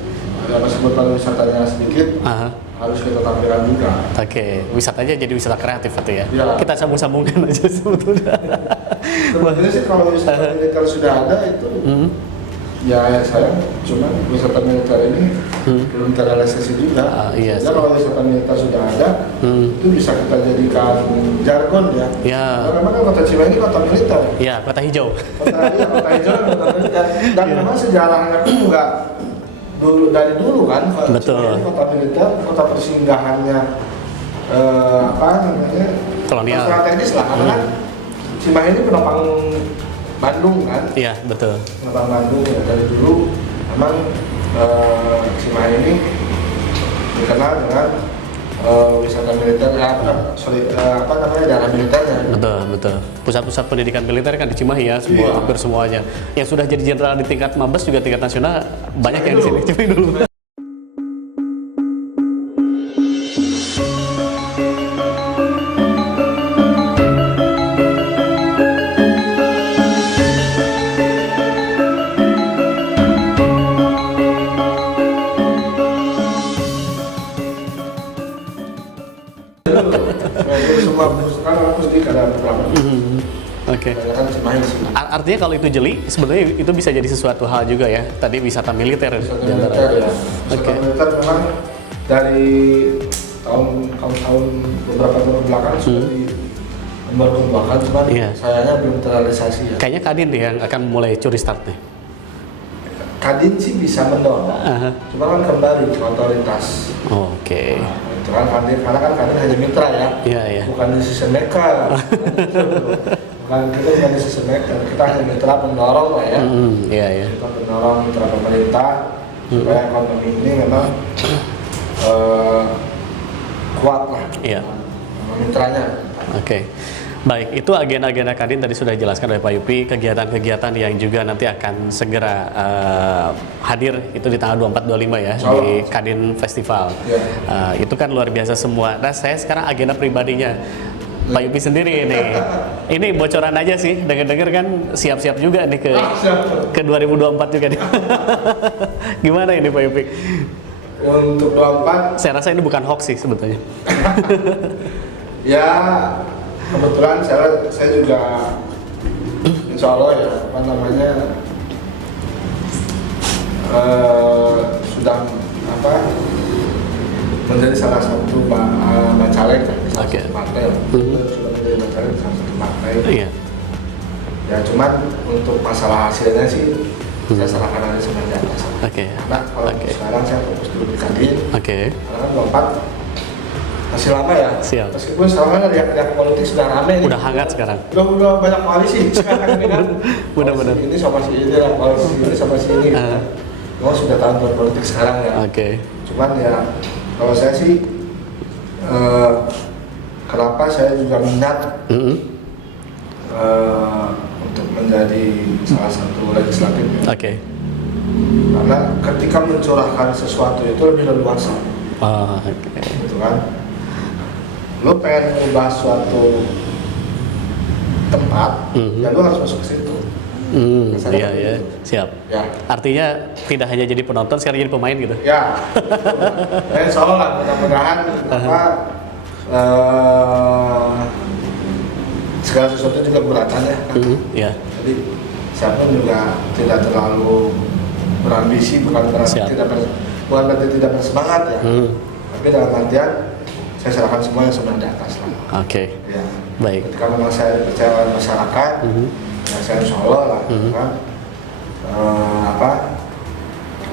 Ya, meskipun pariwisatanya sedikit, harus kita tampilkan juga. Oke, wisatanya jadi wisata kreatif itu ya. Kita sambung-sambungkan aja sebetulnya. Sebetulnya sih kalau wisata militer sudah ada itu, ya sayang, cuman wisata militer ini belum terrealisasi juga. Iya. Jadi kalau wisata militer sudah ada, itu bisa kita jadikan jargon ya. Karena memang Kota Cimahi ini kota militer. Iya, kota hijau. Kota hijau dan kota militer. Dan memang sejarahnya pun juga dari dulu kan. Betul. Kota militer, kota persinggahannya kolonial. Strategis lah, karena kan Cimahi ini penopang Bandung kan? Iya, betul. Penopang Bandung ya, dari dulu memang Cimahi ini dikenal dengan wisata militer, daerah militernya. Betul. Pusat-pusat pendidikan militer kan di Cimahi ya, hampir semuanya. Yang sudah jadi jenderal di tingkat Mabes juga tingkat nasional banyak yang di sini. Cimahi dulu. Oke. Artinya kalau itu jeli, sebenarnya itu bisa jadi sesuatu hal juga ya. Tadi wisata militer. Wisata militer memang dari tahun beberapa tahun belakangan sudah dikembangkan, cuman sayangnya belum terrealisasi ya. Kayaknya Kadin deh yang akan mulai curi start nih. Kadin sih bisa mendorong, cuma kan kembali ke otoritas. Oke. Nah, itu kan Kadin, karena kan Kadin hanya mitra ya, bukan decision maker. Kita bukan decision maker, kita hanya mitra pendorong lah ya. Kita pendorong mitra pemerintah supaya ekonomi ini memang kuat lah. Mitranya. Oke. Baik, itu agenda-agenda Kadin tadi sudah dijelaskan oleh Pak Yupi, kegiatan-kegiatan yang juga nanti akan segera hadir itu di tanggal 24-25 ya, di Kadin Festival. Itu kan luar biasa semua. Nah, saya sekarang agenda pribadinya Pak Yupi sendiri nih. Ini bocoran aja sih, dengar-dengar kan siap-siap juga nih ke 2024 juga nih. Gimana ini Pak Yupi? Untuk 24, saya rasa ini bukan hoax sih sebetulnya. Ya, kebetulan saya juga insya Allah ya sudah menjadi salah satu bacalek partai sudah menjadi bacalek salah satu partai. Ya cuman untuk masalah hasilnya sih saya serahkan aja sama data. Nah kalau sekarang saya fokus dulu di Kadin. Karena kan 24 masih lama ya. Meskipun sekarang kan riak politik sudah rame nih. Udah hangat sekarang. Udah banyak koalisi sekarang ini kan. Benar-benar. Ini sama si ini lah, koalisi ini sama si ini. Memang sudah tahun berpolitik sekarang ya. Cuman ya kalau saya sih kenapa saya juga minat untuk menjadi salah satu legislatif. Karena ketika mencurahkan sesuatu itu lebih leluasa. Gitu kan. Lo pengen mengubah suatu tempat, ya lo harus masuk ke situ. Iya, siap. Artinya tidak hanya jadi penonton, sekarang jadi pemain gitu. Ya, insya Allah lah, mudah-mudahan segala sesuatu juga beratan ya. Jadi siapa juga tidak terlalu berambisi, bukan berarti tidak bersemangat ya. Tapi dalam artian saya serahkan semua yang sudah di atas lah. Ya. Baik. Ketika memang saya dipercaya oleh masyarakat, ya saya insya Allah lah, kan,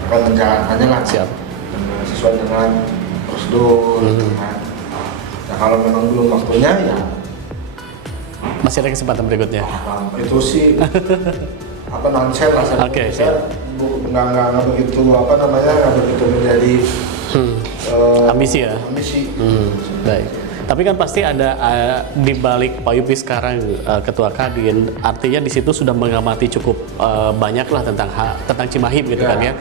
akan menjalankannya lah. Sesuai dengan prosedur. Kan. Nah kalau memang belum waktunya ya. Masih ada kesempatan berikutnya. Itu sih nonsen lah saya. Nggak begitu nggak begitu menjadi ambisi ya. Baik. Tapi kan pasti ada di balik Pak Yupi sekarang Ketua Kadin, artinya di situ sudah mengamati cukup banyak lah tentang Cimahi gitu kan ya.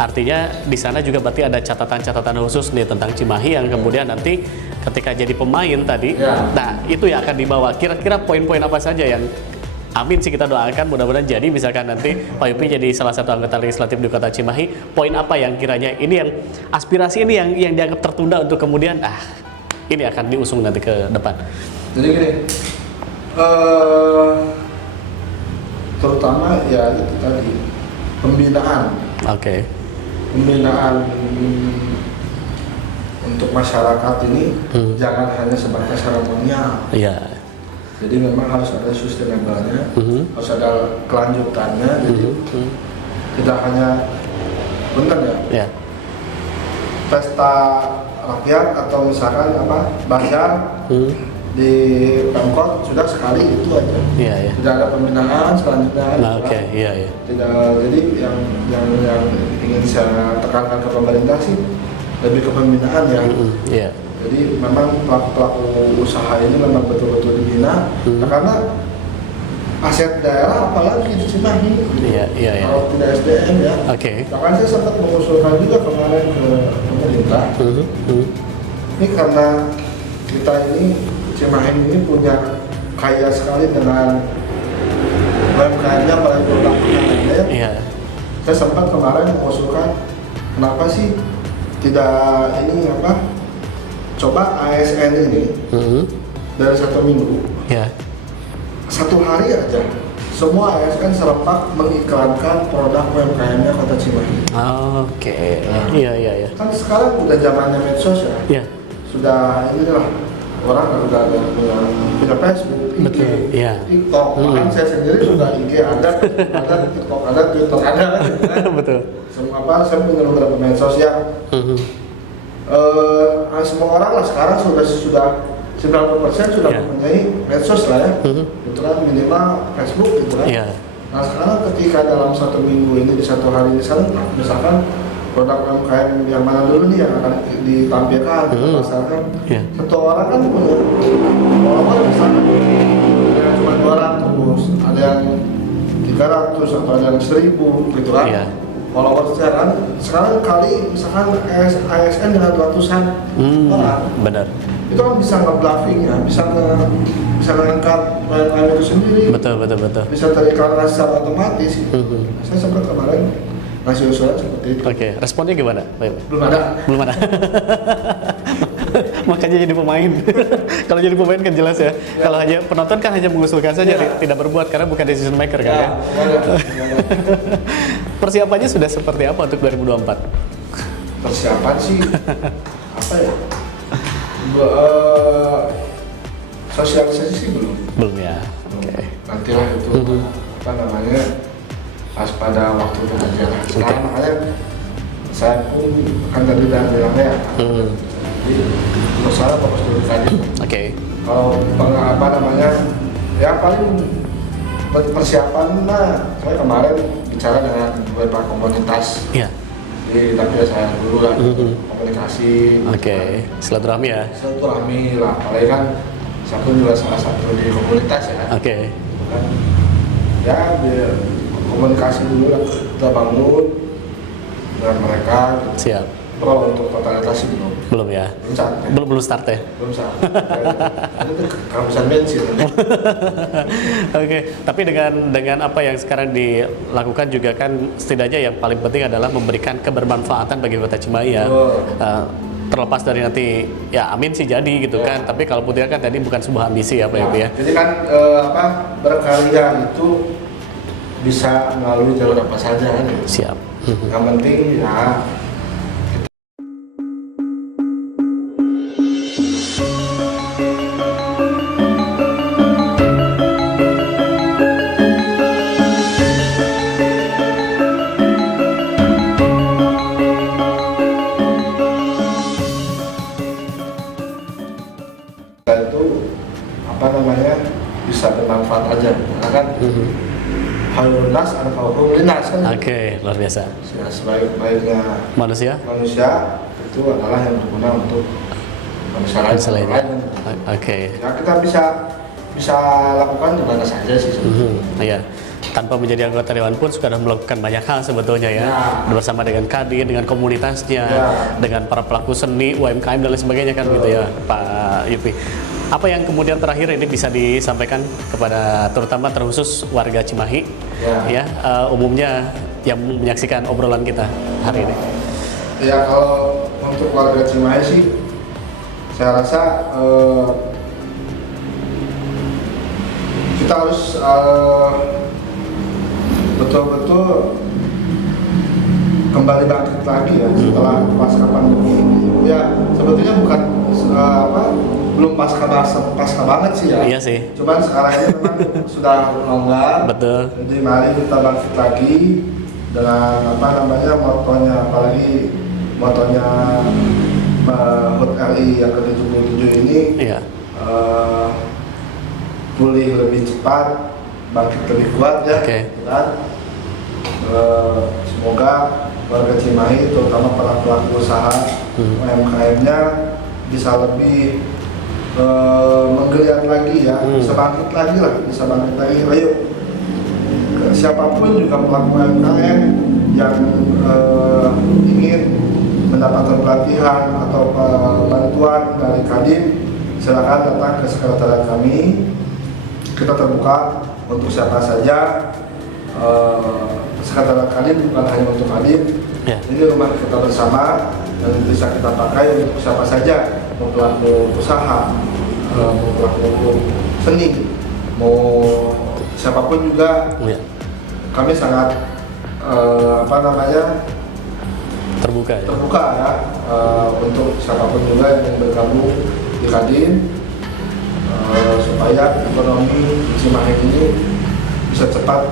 Artinya di sana juga berarti ada catatan-catatan khusus nih tentang Cimahi yang kemudian nanti ketika jadi pemain tadi, nah itu yang akan dibawa. Kira-kira poin-poin apa saja yang amin sih kita doakan mudah-mudahan jadi misalkan nanti Pak Yupi jadi salah satu anggota legislatif di Kota Cimahi, poin apa yang kiranya ini yang aspirasi ini yang dianggap tertunda untuk kemudian ini akan diusung nanti ke depan. Jadi gini, terutama ya itu tadi pembinaan. Pembinaan untuk masyarakat ini jangan hanya sebatas seremonial. Jadi memang harus ada sustainable-nya, harus ada kelanjutannya. Jadi tidak hanya pesta rakyat atau misalkan bazar di Pemkot sudah sekali itu aja. Tidak ada pembinaan selanjutnya. Tidak. Jadi yang ingin saya tekankan ke pemerintah sih lebih ke pembinaan ya. Jadi memang pelaku usaha ini memang betul-betul dibina, karena aset daerah apalagi di Cimahi. Kalau tidak SDM ya. Bahkan saya sempat mengusulkan juga kemarin ke pemerintah. Ini karena kita ini Cimahi ini punya kaya sekali dengan UMKM-nya paling berlaku ya. Saya sempat kemarin mengusulkan kenapa sih tidak coba ASN ini dari 1 minggu, 1 hari aja semua ASN serempak mengiklankan produk UMKM-nya Kota Cimahi. Iya. Kan sekarang udah zamannya medsos ya. Sudah inilah orang udah ada punya Facebook, IG, yeah. TikTok. Bahkan saya sendiri juga IG ada TikTok ada, Twitter ada kan. Betul. Saya punya beberapa medsos yang semua orang lah sekarang sudah 90% sudah mempunyai medsos lah ya. Itu kan minimal Facebook gitu kan. Yeah. Nah sekarang ketika dalam 1 minggu ini di 1 hari misalkan produk UMKM yang mana dulu nih yang akan ditampilkan, dipasarkan, satu orang kan punya follower misalkan yang cuma 200, ada yang 300 atau ada yang 1000 gitu kan. Followersnya kan sekarang kali misalkan ASN dengan 200-an orang. Benar. Itu kan bisa nge-bluffing ya, bisa ngangkat UMKM itu sendiri. Betul. Bisa teriklankan secara otomatis. Saya sempat kemarin ngasih usulan seperti itu. Oke, responnya gimana? Belum ada. Makanya jadi pemain. Kalau jadi pemain kan jelas ya. Kalau hanya penonton kan hanya mengusulkan saja, tidak berbuat karena bukan decision maker kan ya. Persiapannya sudah seperti apa untuk 2024? Persiapan sih apa ya? Sosialisasi sih belum ya. Oke. Nantilah itu apa namanya pas pada waktu pengajian. Sekarang makanya saya pun kan tadi udah bilangnya jadi untuk saya fokus dulu tadi. Kalau apa namanya ya paling persiapan saya kemarin bicara dengan beberapa komunitas. Jadi tapi saya dulu lah komunikasi. Silaturahmi ya. Silaturahmi lah, apalagi kan saya pun juga salah satu di komunitas ya. Kan, ya biar komunikasi dulu lah, kita bangun dengan mereka. Siap. Kalau untuk totalitas sih belum ya. Belum start ya. Belum start. Itu kehabisan bensin. Tapi dengan apa yang sekarang dilakukan juga kan setidaknya yang paling penting adalah memberikan kebermanfaatan bagi Kota Cimahi ya. Terlepas dari nanti ya amin sih jadi gitu kan, tapi kalau putih kan tadi bukan sebuah ambisi ya Pak Yopi ya. Jadi kan berkarya itu bisa melalui jalur apa saja kan. Siap. Yang penting ya bisa bermanfaat aja, karena kan khairun nas an khairum linnas kan. Luar biasa. Ya, sebaik-baiknya manusia itu adalah yang berguna untuk manusia lain. Ya kita bisa lakukan di mana saja sih sebetulnya. Tanpa menjadi anggota dewan pun sudah melakukan banyak hal sebetulnya ya. Bersama dengan Kadin, dengan komunitasnya, dengan para pelaku seni, UMKM dan lain sebagainya kan gitu ya Pak Yupi. Apa yang kemudian terakhir ini bisa disampaikan kepada terutama terkhusus warga Cimahi umumnya yang menyaksikan obrolan kita hari ini? Ya kalau untuk warga Cimahi sih saya rasa kita harus betul-betul kembali bangkit lagi ya setelah pasca pandemi ini. Ya sebetulnya bukan belum pasca banget sih ya. Iya sih. Cuman sekarang ini memang sudah longgar. Betul. Jadi mari kita bangkit lagi dengan motonya, apalagi motonya HUT RI yang ke-77 ini. Pulih lebih cepat, bangkit lebih kuat ya. Semoga warga Cimahi terutama para pelaku usaha UMKM-nya bisa lebih menggeliat lagi ya, bisa bangkit lagi. Ayo, siapapun juga pelaku UMKM yang ingin mendapatkan pelatihan atau bantuan dari Kadin, silakan datang ke sekretariat kami. Kita terbuka untuk siapa saja. Sekretariat Kadin bukan hanya untuk Kadin. Ini rumah kita bersama dan bisa kita pakai untuk siapa saja, mau pelaku usaha, mau pelaku seni, mau siapapun juga. Kami sangat terbuka ya untuk siapapun juga yang bergabung di Kadin. supaya ekonomi Cimahi ini bisa cepat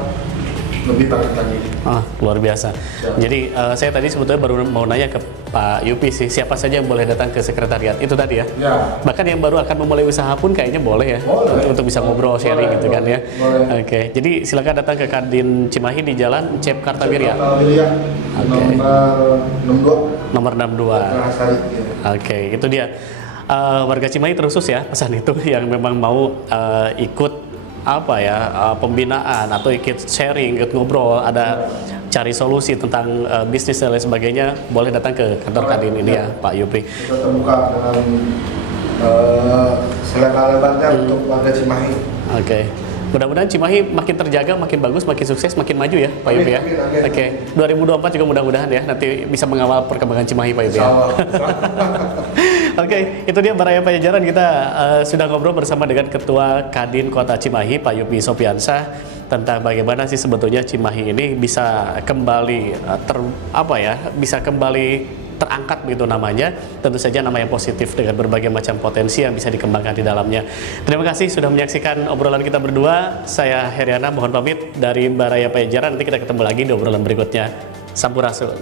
lebih bangkit lagi. Luar biasa. Siap. Jadi saya tadi sebetulnya baru mau nanya ke Pak Yupi sih, siapa saja yang boleh datang ke sekretariat itu tadi ya? Ya. Bahkan yang baru akan memulai usaha pun kayaknya boleh ya, untuk bisa ngobrol, sharing gitu kan ya. Oke, jadi silakan datang ke Kadin Cimahi di Jalan Cep Kartawirya. Nomor 62. Oke, itu dia. Warga Cimahi terusus ya pesan itu yang memang mau ikut pembinaan atau ikut sharing, ikut ngobrol, ada cari solusi tentang bisnis dan lain sebagainya, boleh datang ke kantor Kadin ini ya, Pak Yupri. Kita terbuka dengan selebar-lebarnya untuk warga Cimahi. Oke. Mudah-mudahan Cimahi makin terjaga, makin bagus, makin sukses, makin maju ya, Pak Yupri ya. Oke. 2024 juga mudah-mudahan ya nanti bisa mengawal perkembangan Cimahi, Pak Yupri ya. Oke, itu dia Baraya Pajajaran. Kita sudah ngobrol bersama dengan Ketua Kadin Kota Cimahi, Pak Yupi Sopiansah, tentang bagaimana sih sebetulnya Cimahi ini bisa kembali bisa kembali terangkat begitu namanya. Tentu saja nama yang positif dengan berbagai macam potensi yang bisa dikembangkan di dalamnya. Terima kasih sudah menyaksikan obrolan kita berdua. Saya Heriana, mohon pamit dari Baraya Pajajaran. Nanti kita ketemu lagi di obrolan berikutnya. Sampurasun.